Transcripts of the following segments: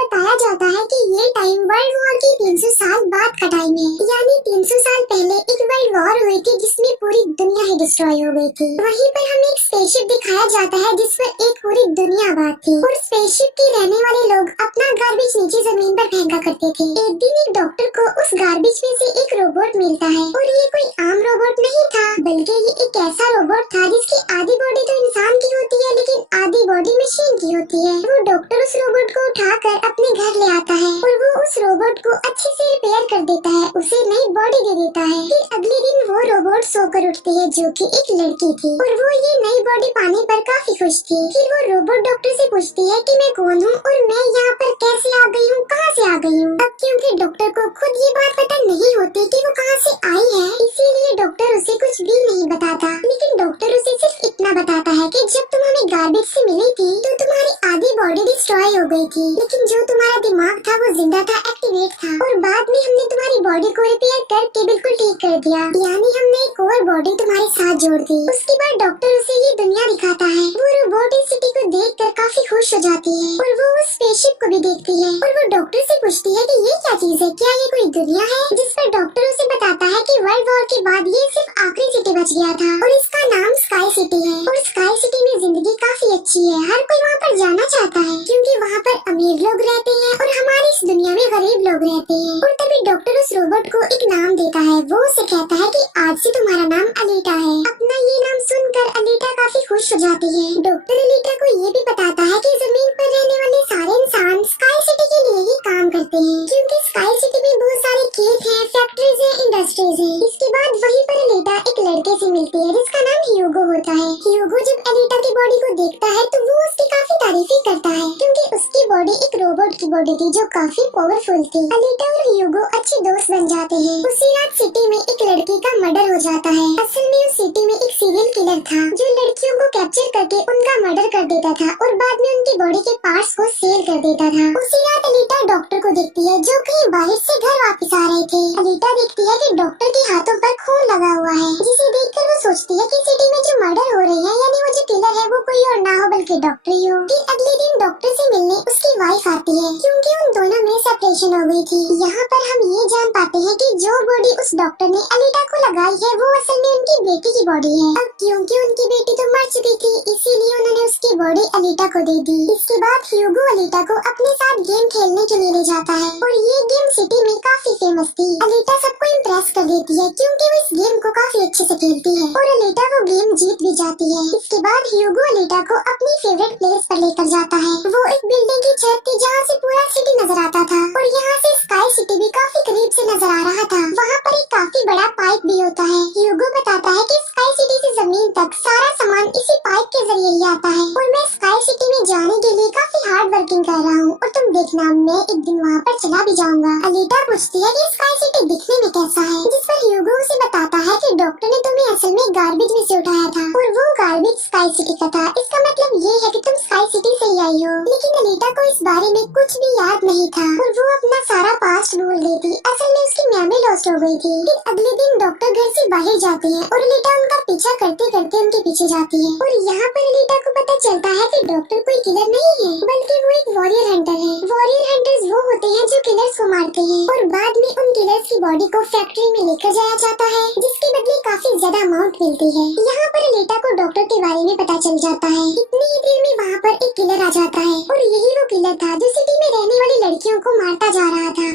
बताया जाता है कि ये टाइम वर्ल्ड वॉर की 300 साल बाद का टाइम है। यानी 300 साल पहले एक वर्ल्ड वॉर हुई थी जिसमें पूरी दुनिया ही डिस्ट्रॉय हो गई थी। वहीं पर हमें एक स्पेसशिप दिखाया जाता है जिस पर एक पूरी दुनिया आबाद थी और स्पेसशिप के रहने वाले लोग अपना गार्बेज नीचे जमीन पर फेंका करते थे। एक दिन एक डॉक्टर को उस गार्बेज में से एक रोबोट मिलता है और ये कोई आम रोबोट नहीं था, बल्कि ये एक ऐसा रोबोट था जिसकी आधी बॉडी तो इंसान की होती है लेकिन आधी बॉडी मशीन की होती है। वो डॉक्टर उस रोबोट को उठाकर अपने घर ले आता है और वो उस रोबोट को अच्छे से रिपेयर कर देता है, उसे नई बॉडी दे देता है। फिर अगले दिन वो रोबोट सोकर उठती है जो कि एक लड़की थी और वो ये नई बॉडी पाने पर काफी खुश थी। फिर वो रोबोट डॉक्टर से पूछती है कि मैं कौन हूँ और मैं यहाँ पर कैसे आ गई हूँ, कहाँ से आ गई हूँ। अब क्योंकि डॉक्टर को खुद ये बात पता नहीं होती कि वो कहाँ से आई है, इसीलिए डॉक्टर उसे कुछ भी नहीं बताता। लेकिन डॉक्टर उसे सिर्फ इतना बताता है कि जब तुम हमें गार्बेज से मिली थी तो तुम्हारी आधी बॉडी डिस्ट्रॉय हो गई थी, लेकिन जो तुम्हारा दिमाग था वो जिंदा था, एक्टिवेट था और बाद में हमने तुम्हारी बॉडी को रिपेयर करके बिल्कुल ठीक कर दिया। यानी हमने एक और बॉडी तुम्हारे साथ जोड़ दी। उसके बाद डॉक्टर उसे ये दुनिया दिखाता है। वो रोबोट इस सिटी को देखकर काफी खुश हो जाती है और वो उस स्पेसशिप को भी देखती है और वो डॉक्टर से पूछती है कि ये क्या चीज है, क्या ये कोई दुनिया है। जिस पर डॉक्टर उसे बताता है कि वर्ल्ड वॉर के बाद ये सिर्फ आखिरी सिटी बच गया था और इसका नाम स्काई सिटी है और स्काई सिटी में जिंदगी काफी अच्छी है, हर कोई वहाँ पर जाना चाहता है क्योंकि वहाँ पर अमीर लोग रहते हैं और हमारी इस दुनिया में गरीब लोग रहते हैं। और तभी डॉक्टर उस रोबोट को एक नाम देता है। वो उसे कहता है कि आज से तुम्हारा नाम अलीटा है। अपना ये नाम सुनकर अलीटा काफी खुश हो जाती है। डॉक्टर अलीटा को ये भी बताता है कि जमीन पर रहने वाले सारे इंसान स्काई सिटी के लिए ही काम करते हैं क्योंकि स्काई सिटी में बहुत सारे खेत हैं, फैक्ट्रीज हैं, इंडस्ट्रीज हैं। इसके बाद वहीं पर अलीटा एक लड़के से मिलती है जिसका नाम ह्यूगो होता है। ह्यूगो जब अलीटा की बॉडी को देखता है तो वो उसकी काफी तारीफी करता है क्योंकि उसकी बॉडी एक रोबोट की बॉडी थी जो काफी पावरफुल थी। अलीटा और ह्यूगो अच्छे दोस्त बन जाते हैं। उसी रात सिटी में एक लड़की का मर्डर हो जाता है। असल में उस सिटी में एक सीरियल किलर था जो लड़कियों को कैप्चर करके उनका मर्डर कर देता था और बाद में उनकी बॉडी के पार्ट्स को सेल कर देता था। उसी रात अलीटा डॉक्टर को देखती है जो कहीं बाहर से घर वापस आ रहे थे। अलीटा देखती है कि डॉक्टर के हाथों पर खून लगा हुआ है, जिसे देखकर वो सोचती है कि सिटी में जो मर्डर हो रहे हैं यानी वो जो किलर है वो कोई और ना हो बल्कि डॉक्टर ही हो। फिर अगले दिन डॉक्टर से मिलने उसकी वाइफ आती है क्योंकि उन दोनों में सेपरेशन हो गई थी। यहाँ पर हम ये जान पाते हैं कि जो बॉडी उस डॉक्टर ने अलीटा को लगाई है वो असल में उनकी बेटी की बॉडी है। अब क्योंकि उनकी बेटी तो मर चुकी थी इसीलिए उन्होंने उसकी बॉडी अलीटा को दे दी। इसके बाद ह्यूगो अलीटा को अपने साथ गेम खेलने के लिए ले जाता है और ये गेम सिटी में काफी फेमस थी। अलीटा सबको इम्प्रेस कर देती है क्योंकि वो इस गेम को काफी अच्छे से खेलती है और अलीटा वो गेम जीत भी जाती है। इसके बाद ह्यूगो अलीटा को अपनी फेवरेट प्लेस पर लेकर जाता है। वो एक बिल्डिंग की छत थी जहाँ से पूरा सिटी नजर आता था और यहाँ से स्काई सिटी भी काफी करीब से नजर आ रहा था। वहाँ पर एक काफी बड़ा पाइप भी होता है। ह्यूगो बताता है कि स्काई सिटी से जमीन तक सारा सामान इसी पाइप के जरिए ही आता है और मैं स्काई सिटी में जाने के लिए काफी हार्ड वर्किंग कर रहा हूँ और तुम देखना मैं एक दिन वहाँ पर चला भी जाऊंगा। अलीटा पूछती है कि स्काई सिटी दिखने में कैसा है, जिस पर ह्यूगो उसे बताता है कि डॉक्टर ने तुम्हें असल में गार्बेज में से उठाया था और वो गार्बेज स्काई सिटी का था। इसका मतलब ये है कि तुम स्काई सिटी से ही आई हो। लेकिन अलीटा को इस बारे में कुछ भी याद नहीं था और वो अपना सारा पास्ट भूल गई थी। असल में उसकी मेमोरी लॉस्ट हो गई थी। फिर अगले दिन डॉक्टर घर से बाहर जाते हैं और अलीटा उनका पीछा करते करते उनके पीछे जाती है और यहाँ पर अलीटा को पता चलता है कि डॉक्टर कोई किलर नहीं है बल्कि वो एक वॉरियर हंटर है। वॉरियर हंटर्स वो होते हैं जो किलर्स को मारते हैं और बाद में उन किलर्स की बॉडी को फैक्ट्री में लेकर जाया जाता है जिसके बदले काफी ज्यादा अमाउंट मिलती है। यहाँ पर अलीटा को डॉक्टर के बारे में पता चल जाता है। इतनी ही देर में वहाँ पर एक किलर आ जाता है और यही वो किलर था जो सिटी में रहने वाली लड़कियों को मारता जा रहा था।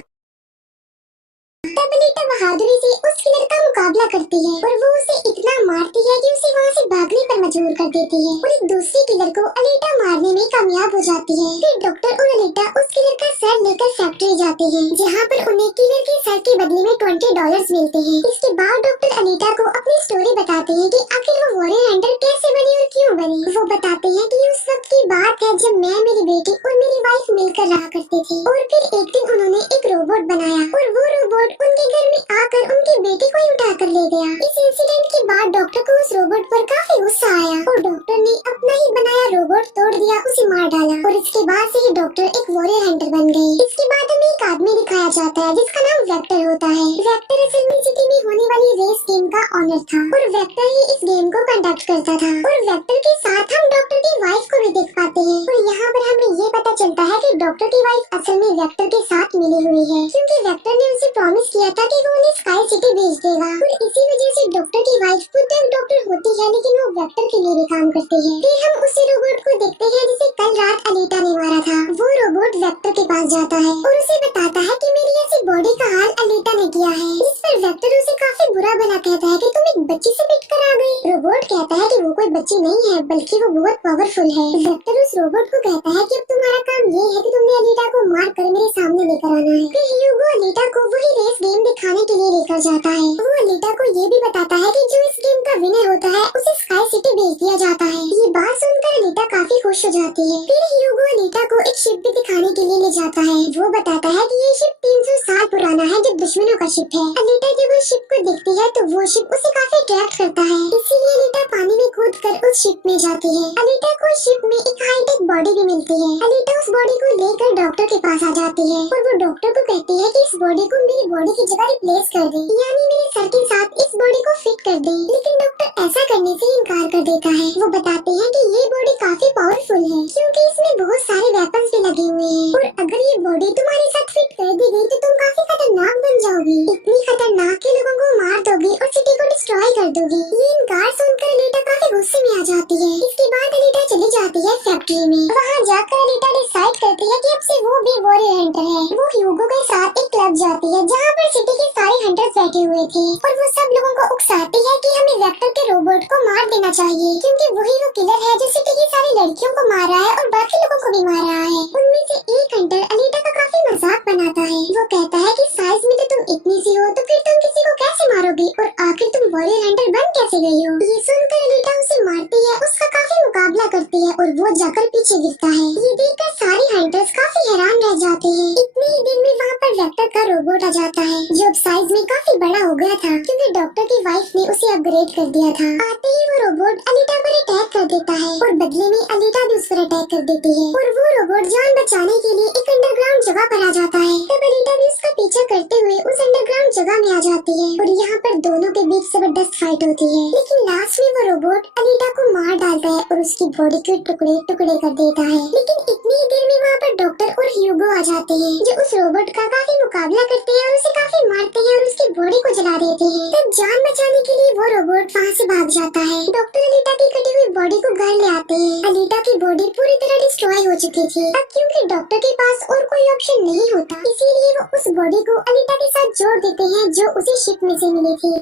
तब अलीटा बहादुरी से उस किलर का मुकाबला करती है और वो उसे इतना मारती है कि उसे वहाँ से भागने पर मजबूर कर देती है और एक दूसरे किलर को अलीटा मारने में कामयाब हो जाती है। फिर डॉक्टर और अलीटा उस किलर का सर लेकर फैक्ट्री जाते हैं जहाँ पर उन्हें किलर के सर के बदले में $20 मिलते हैं। इसके बाद डॉक्टर अलीटा को अपनी स्टोरी बताते हैं कि आखिर वो वॉरियर हंटर कैसे बनी और क्यों बनी। वो बताते हैं कि उस वक्त की बात है जब मैं, मेरी बेटी और मेरी वाइफ मिलकर रहा करते थे और फिर एक दिन उन्होंने एक रोबोट बनाया और वो रोबोट उनके घर में आकर उनकी बेटी को ही उठाकर ले गया। इस इंसिडेंट के बाद डॉक्टर को उस रोबोट पर काफी गुस्सा आया और डॉक्टर ने अपना ही बनाया रोबोट तोड़ दिया, उसे मार डाला और इसके बाद से ही डॉक्टर एक वॉरियर हंटर बन गए। इसके बाद हमें एक आदमी दिखाया जाता है जिसका नाम वेक्टर होता है। वेक्टर असल में सिटी में होने वाली रेस गेम का ऑनर था और वेक्टर ही इस गेम को कंडक्ट करता था और वेक्टर के साथ हम डॉक्टर की वाइफ को भी देख पाते हैं और यहाँ पर हमें ये पता चलता है कि डॉक्टर की वाइफ असल में वेक्टर के साथ मिली हुई है, क्योंकि वेक्टर ने उसे प्रॉमिस किया था कि वो उन्हें स्काई सिटी भेज देगा। और इसी वजह से डॉक्टर की वाइफ खुद तो एक डॉक्टर होती है, लेकिन वो वेक्टर के लिए भी काम करती है। फिर हम उसी रोबोट को देखते हैं जिसे कल रात अलीटा ने मारा था। वो रोबोट वेक्टर के पास जाता है और उसे बताता है कि मेरी ऐसी बॉडी का हाल अलीटा ने किया है। इस पर वेक्टर उसे काफी बुरा भला कहता है कि तुम एक बच्ची से पिट कर आ गई। रोबोट कहता है कि वो कोई बच्ची नहीं है, बल्कि वो बहुत पावरफुल है। वेक्टर उस रोबोट को कहता है कि अब तुम्हारा काम ये है कि तुमने अलीटा को मार कर मेरे सामने लेकर आना है। फिर ह्यूगो अलीटा को वही रेस गेम दिखाने के लिए लेकर जाता है। वो अलीटा को ये भी बताता है कि जो इस गेम का विनर होता है उसे स्काई सिटी भेज दिया जाता है। ये बात सुनकर अलीटा काफी खुश हो जाती है। फिर ह्यूगो अलीटा को एक शिप भी दिखाने के लिए ले जाता है। वो बताता है कि ये शिप 300 साल पुराना है, जो दुश्मनों का शिप है। अलीटा जब उस शिप को देखती है तो वो शिप उसे काफी अट्रैक्ट करता है, इसीलिए अलीटा पानी में कूद कर उस शिप में जाती है। अलीटा को उस शिप में एक हाईटेक बॉडी भी मिलती है। अलीटा उस बॉडी को लेकर डॉक्टर के पास आ जाती है और वो डॉक्टर को कहती है कि इस बॉडी को मेरी बॉडी की जगह रिप्लेस कर दे, यानी मेरे सर के साथ इस बॉडी को फिट कर दे। लेकिन डॉक्टर ऐसा करने से इनकार कर देता है। वो बताते हैं कि ये बॉडी काफी पावरफुल है, क्योंकि इसमें बहुत सारे वेपन्स भी लगे हुए हैं, और अगर ये बॉडी तुम्हारे साथ फिट कर दी गई तो तुम काफी खतरनाक बन जाओगी। इतनी खतरनाक के लोगों को मार दोगी और सिटी को डिस्ट्रॉय कर दोगी। ये इनकार सुनकर अलीटा काफी गुस्से में आ जाती है। इसके बाद अलीटा चली जाती है फैक्ट्री में। वहाँ जाकर अलीटा डिसाइड करती है कि अब से वो भी वॉरियर हंटर है। वो ह्यूगो के साथ एक क्लब जाती है जहाँ पर सिटी के सारे हंटर्स बैठे हुए थे, और वो सब लोगों को उकसाती है कि हमें वेक्टर के रोबोट को मार देना चाहिए, क्योंकि वही वो किलर है जो सिटी की सारी लड़कियों को मार रहा है और बाकी लोगों को भी मार रहा है। उनमें से एक हंटर अलीटा का काफी मजाक बनाता है। वो कहता है कि साइज में तो तुम इतनी सी हो, तो फिर तुम किसी को कैसे मारोगी, और आखिर तुम वॉरियर हंटर बन कैसे गई हो। ये सुनकर अलीटा उसे मारती है, उसका काफी मुकाबला करती है और वो जाकर पीछे गिरता है। ये देखकर सारे हंटर्स काफी हैरान रह जाते हैं। इतनी ही देर में वहाँ पर वेक्टर का रोबोट आ जाता है, जो अब साइज में काफी बड़ा हो गया था, क्योंकि डॉक्टर की वाइफ ने उसे अपग्रेड कर दिया था। आते ही वो रोबोट अलीटा पर अटैक कर देता है और बदले में अलीटा भी उस पर अटैक कर देती है, और वो रोबोट जान बचाने के लिए एक अंडरग्राउंड जगह पर आ जाता है। तब अलीटा भी उसका पीछा करते हुए उस अंडरग्राउंड जगह में आ जाती है, और यहाँ पर दोनों के बीच जबरदस्त फाइट होती है। लेकिन लास्ट में वो रोबोट अलीटा को मार डालता है और उसकी बॉडी के टुकड़े टुकड़े कर देता है। लेकिन इतनी ही देर में वहाँ पर डॉक्टर और ह्यूगो आ जाते हैं, जो उस रोबोट का काफी मुकाबला करते हैं और उसे काफी मारते हैं और उसकी बॉडी को जला देते हैं। तब जान बचाने के लिए वो रोबोट वहाँ से भाग जाता है। डॉक्टर अलीटा की कटी हुई बॉडी को घर ले आते हैं। अलीटा की बॉडी पूरी तरह डिस्ट्रॉय हो चुकी थी। अब क्योंकि डॉक्टर के पास और कोई ऑप्शन नहीं होता, इसीलिए वो उस बॉडी को अलीटा के साथ जोड़ देते हैं, जो उसे शिप में से मिली थी।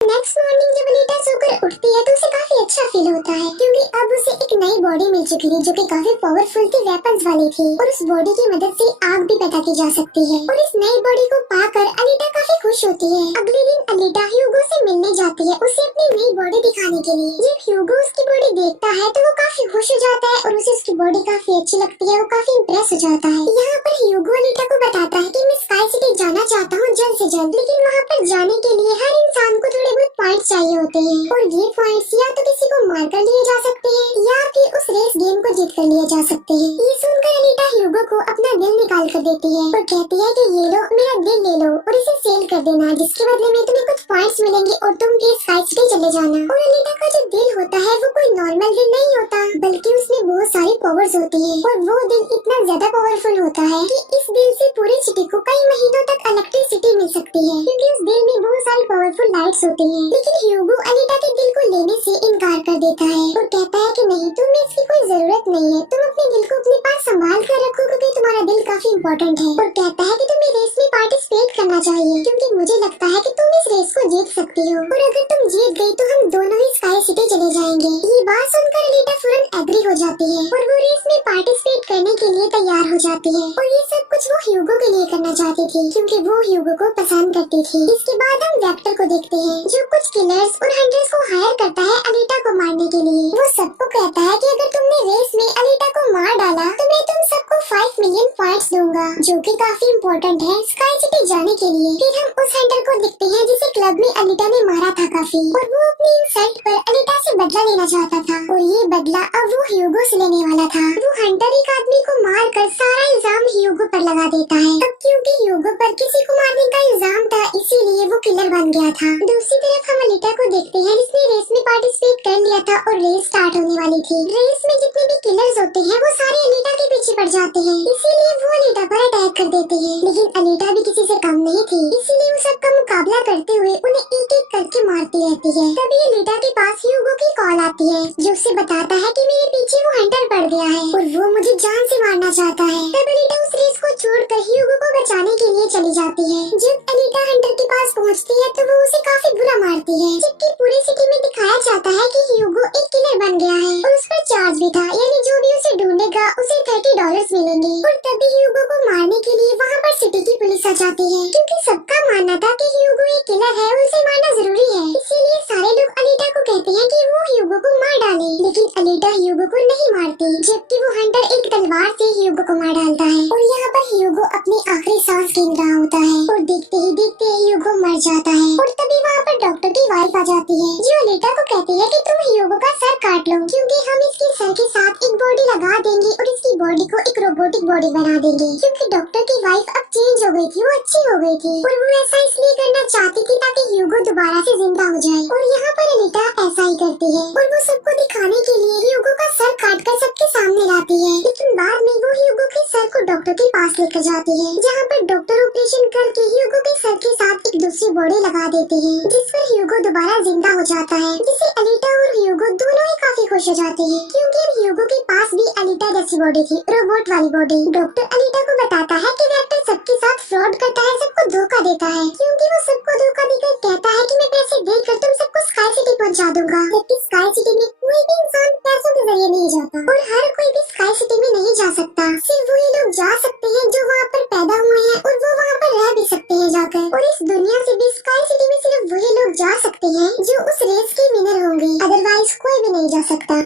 नेक्स्ट मॉर्निंग जब अलीटा सोकर उठती है तो उसे काफी अच्छा फील होता है, क्योंकि अब उसे एक नई बॉडी मिल चुकी थी, जो कि काफी पावरफुल थी, वेपन्स वाली थी, और उस बॉडी की मदद से आग भी पैदा की जा सकती है। और इस नई बॉडी को पाकर अलीटा काफी खुश होती है। अगले दिन अलीटा ह्यूगो से मिलने जाती है, उसे अपनी नई बॉडी दिखाने के लिए। जब ह्यूगो उसकी बॉडी देखता है तो वो काफी खुश हो जाता है और उसे उसकी बॉडी काफी अच्छी लगती है। वो काफी इम्प्रेस हो जाता है। यहाँ पर ह्यूगो अलीटा को बताता है कि मैं स्काई सिटी जाना चाहता हूँ जल्द से जल्द, लेकिन वहाँ पर जाने के लिए हर इंसान को थोड़े बहुत पॉइंट्स चाहिए होते हैं, और ये पॉइंट्स या तो किसी को मार कर लिए जा सकते हैं या फिर उस रेस गेम को जीत कर लिए जा सकते हैं। ये सुनकर अलीटा ह्यूगो को अपना दिल निकाल कर देती है और कहती है कि ये लो, मेरा दिल ले लो और इसे सेल कर देना, जिसके बदले में तुम्हें कुछ पॉइंट्स मिलेंगे और तुम फिर स्काई सिटी चले जाना। और अलीटा का जो दिल होता है वो कोई नॉर्मल दिल नहीं होता, बल्कि उसमें बहुत सारी पावर्स होती है, और वो दिल इतना ज्यादा पावरफुल होता है कि इस दिल से पूरी सिटी को कई महीनों तक इलेक्ट्रिसिटी मिल सकती है, क्योंकि उस दिल में बहुत सारी पावरफुल लाइट्स होती हैं। लेकिन ह्यूगो अलीटा के दिल को लेने से इनकार कर देता है और कहता है कि नहीं, तुम्हें इसकी कोई जरूरत नहीं है, तुम अपने दिल को अपने पास संभाल कर रखो, क्योंकि तुम्हारा दिल काफी इम्पोर्टेंट है। और कहता है कि तुम्हें रेस में पार्टिसिपेट करना चाहिए, क्योंकि मुझे लगता है कि तुम इस रेस को जीत सकती हो, और अगर तुम जीत गई तो हम दोनों ही स्काई सिटी चले जाएंगे। ये बात सुनकर अलीटा फौरन एग्री हो जाती है और वो रेस में पार्टिसिपेट करने के लिए तैयार हो जाती है। और ये सब कुछ वो ह्यूगो के लिए करना चाहती थी, क्योंकि वो ह्यूगो को पसंद करती थी। इसके बाद हम वेक्टर को देखते हैं, जो कुछ किलर्स और हंटर्स को हायर करता है अलीटा को मारने के लिए। वो सबको कहता है कि अगर तुमने रेस में अलीटा को मार डाला तो मैं तुम सबको 5 मिलियन पॉइंट्स दूंगा, जो कि काफी इम्पोर्टेंट है स्काई सिटी जाने के लिए। फिर हम उस हंटर को देखते हैं जिसे क्लब में अलीटा ने मारा था काफी, और वो अपनी इंसल्ट पर अलीटा से बदला लेना चाहता था, और ये बदला अब वो ह्यूगो से लेने वाला था। वो हंटर एक आदमी को मार कर सारा इल्जाम ह्यूगो पर लगा देता है। अब क्योंकि ह्यूगो पर किसी को मारने का इल्जाम था, इसीलिए वो किलर बन गया था। दूसरी तरफ हम अलीटा को देखते हैं जिसने रेस में पार्टिसिपेट कर लिया था और रेस स्टार्ट होने वाली थी। रेस में जितने भी किलर्स होते हैं वो सारे अलीटा पड़ जाते हैं, इसीलिए वो अनीता पर अटैक कर देते हैं। लेकिन अनीता भी किसी से कम नहीं थी, इसीलिए वो सबका मुकाबला करते हुए उन्हें एक एक करके मारती रहती है। तभी अनीता के पास ह्यूगो की कॉल आती है, जो उसे बताता है कि मेरे पीछे वो हंटर पड़ गया है और वो मुझे जान से मारना चाहता है। तब अनीता उस रेस को छोड़कर ह्यूगो को बचाने के लिए चली जाती है। जब अनीता हंटर के पास पहुँचती है तो वो उसे काफी बुरा मारती है, जबकि पूरी सिटी में दिखाया जाता है कि ह्यूगो एक किलर बन गया है और उस पर चार्ज भी था, यानी जो भी उसे ढूंढेगा उसे $30 मिलेंगे। और तभी ह्यूगो को मारने के लिए वहाँ पर सिटी की पुलिस आ जाती है, क्योंकि सबका मानना था कि ह्यूगो एक किलर है और उसे मारना जरूरी है। इसीलिए सारे लोग अनीता को कहते हैं कि वो ह्यूगो को मार डाले, लेकिन अनीता ह्यूगो को नहीं मारती, जबकि वो हंटर एक तलवार से ह्यूगो को मार डालता है। और यहाँ पर ह्यूगो अपनी आखिरी सांस गिन रहा होता है और देखते ही देखते ह्यूगो मर जाता है। और तभी वहाँ पर डॉक्टर की वाइफ आ जाती है, जो अनीता को कहती है कि तुम ह्यूगो का सर काट लो, क्योंकि हम इसके सर के साथ एक बॉडी लगा देंगे और इसकी बॉडी को एक रोबोटिक बॉडी बना देंगे। क्योंकि डॉक्टर की वाइफ अब चेंज हो गई थी, वो अच्छी हो गई थी और वो ऐसा इसलिए करना चाहती थी ताकि ह्यूगो दोबारा से जिंदा हो जाए। और यहाँ पर अनीता ऐसा ही करती है और वो सबको दिखाने के लिए ह्यूगो का सर काट कर सबके सामने लाती है। लेकिन बाद में वो ह्यूगो के सर को डॉक्टर के पास लेकर जाती है, जहाँ पर डॉक्टर ऑपरेशन करके ह्यूगो के सर के साथ एक दूसरी बॉडी लगा देते हैं, जिस पर ह्यूगो दोबारा जिंदा हो जाता है, जिससे अनीता और ह्यूगो दोनों ही काफी खुश हो जाते हैं, क्योंकि अब ह्यूगो के पास भी अनीता जैसी बॉडी थी, रोबोट वाली बॉडी। डॉक्टर अनीता को बताता है कि वेक्टर सबके साथ फ्रॉड करता है, सबको धोखा देता है, क्योंकि वो सबको धोखा देकर कहता है कि मैं पैसे देकर तुम सबको स्काई सिटी पहुंचा दूंगा, जबकि स्काई सिटी में कोई भी इंसान पैसों के जरिए नहीं जाता और हर कोई भी स्काई सिटी में नहीं जा सकता। सिर्फ वही लोग जा सकते हैं जो वहाँ पर पैदा हुए हैं और वो वहाँ पर रह भी सकते हैं जाकर। और इस दुनिया से भी स्काई सिटी में सिर्फ वही लोग जा सकते हैं जो उस रेस के विनर होंगे, अदरवाइज कोई भी नहीं जा सकता।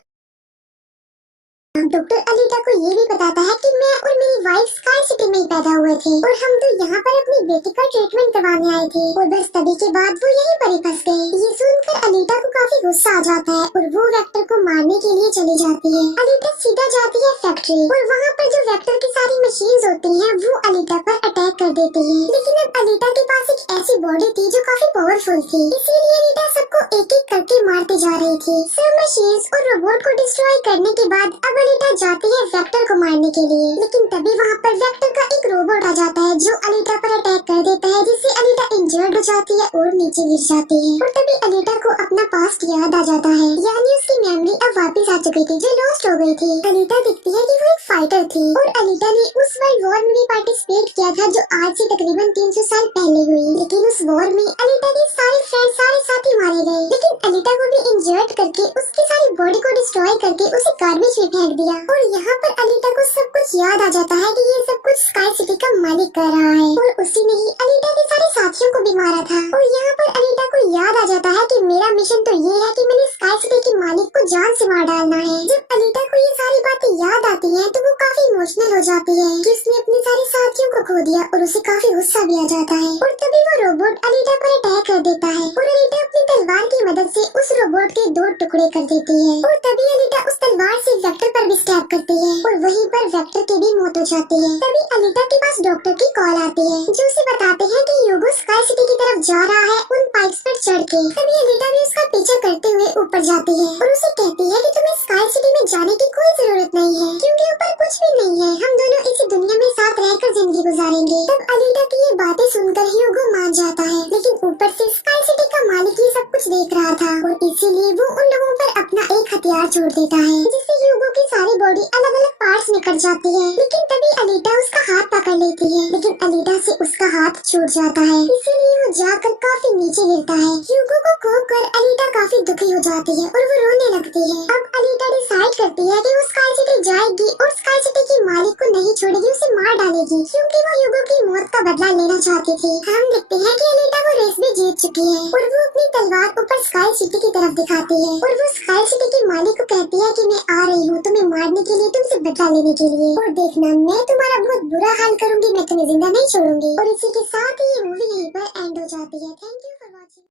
डॉक्टर अनीता को ये भी बताता है कि मैं और मेरी वाइफ स्काई सिटी में ही पैदा हुए थे और हम तो यहाँ पर अपनी बेटी का ट्रीटमेंट करवाने आए थे और बस तभी के बाद वो यहीं पर ही फंस गए। ये सुनकर अनीता को काफी गुस्सा आ जाता है और वो वेक्टर को मारने के लिए चली जाती है। अनीता सीधा जाती है फैक्ट्री और वहाँ पर जो वेक्टर की सारी मशीन्स होती हैं वो अनीता पर अटैक कर देती है। लेकिन अब अनीता के पास एक ऐसी बॉडी थी जो काफी पावरफुल थी, इसीलिए अनीता सबको एक एक करके मारते जा रही थी। सब मशीन्स और रोबोट को डिस्ट्रॉय करने के बाद अब अनीता जाती है वेक्टर को मारने के लिए, लेकिन तभी वहाँ पर वेक्टर का एक रोबोट आ जाता है जो अनीता पर अटैक कर देता है, जिससे अनीता इंजर्ड हो जाती है और नीचे गिर जाती है। और तभी अनीता को अपना पास्ट याद आ जाता है, यानी उसकी मेमोरी अब वापस आ चुकी थी जो लॉस्ट हो गई थी। अनीता दिखती है कि वो एक फाइटर थी और अनीता ने उस वर्ल्ड वॉर में भी पार्टिसिपेट किया था जो आज से तकरीबन 300 साल पहले हुई। लेकिन उस वॉर में अनीता के सारे फ्रेंड, सारे साथी मारे गए, लेकिन अनीता को भी इंजर्ड करके उसकी सारी बॉडी को डिस्ट्रॉय करके उसे गार्बेज में फेंक दिया। और यहाँ पर अनीता को सब कुछ याद आ जाता है कि ये सब कुछ स्काई सिटी का मालिक कर रहा है और उसी ने ही अनीता के सारे साथियों को भी मारा था। और यहाँ पर अनीता को याद आ जाता है कि मेरा मिशन तो ये है कि मैंने स्काई सिटी के मालिक को जान से मार डालना है। जब अनीता को ये सारी बातें याद आती हैं तो वो काफी इमोशनल हो जाती है कि उसने अपने सारे साथियों को खो दिया और उसे काफी गुस्सा भी आ जाता है। और तभी वो रोबोट अनीता पर अटैक कर देता है और अनीता अपनी तलवार की मदद से उस रोबोट के 2 टुकड़े कर देती है। और तभी अनीता उस तलवार से वेक्टर पर भी स्टैब करती है और वहीं पर वेक्टर की भी मौत हो जाती है। तभी अनीता के पास डॉक्टर की कॉल आती है, जो उसे बताते हैं कि ह्यूगो स्काई सिटी की तरफ जा रहा है उन पाइप्स पर चढ़ के। तभी अनीता भी उसका पीछा करते हुए ऊपर जाती है और उसे कहती है कि तुम्हें स्काई सिटी में जाने की कोई जरूरत नहीं है, क्योंकि ऊपर कुछ भी नहीं है, हम दोनों इसी दुनिया में साथ रहकर जिंदगी गुजारेंगे। तब अनीता की ये बातें सुनकर ह्यूगो मान जाता है, लेकिन ऊपर से स्काई सिटी का मालिक ये सब कुछ देख रहा था और इसीलिए वो उन लोगों पर अपना एक हथियार छोड़ देता है, जिससे ह्यूगो की सारी बॉडी अलग अलग पार्ट्स में कट जाती है। लेकिन तभी अनीता उसका हाथ पकड़ लेती है, लेकिन अनीता से उसका हाथ छूट जाता है, इसीलिए वो जाकर काफी नीचे गिरता है। ह्यूगो को खोकर अनीता काफी दुखी हो जाती है और वो रोने लगती है। अब अनीता डिसाइड करती है कि वो स्काई सिटी जाएगी और स्काई सिटी के मालिक को नहीं छोड़ेगी, उसे मार डालेगी, क्योंकि वो ह्यूगो की मौत का बदला लेना चाहती थी। हम देखते हैं कि अनीता वो रेस भी जीत चुकी है और वो अपनी तलवार ऊपर स्काई सिटी की तरफ दिखाती है और वो स्काई सिटी के मालिक को कहती है कि मैं आ रही हूँ तुम्हें मारने के लिए, तुमसे बदला लेने के लिए, और देखना मैं तुम्हारा बहुत बुरा हाल करूंगी, मैं तुम्हें जिंदा नहीं छोड़ूंगी। और इसी के साथ ही ये मूवी यहीं पर एंड हो जाती है। Thank you.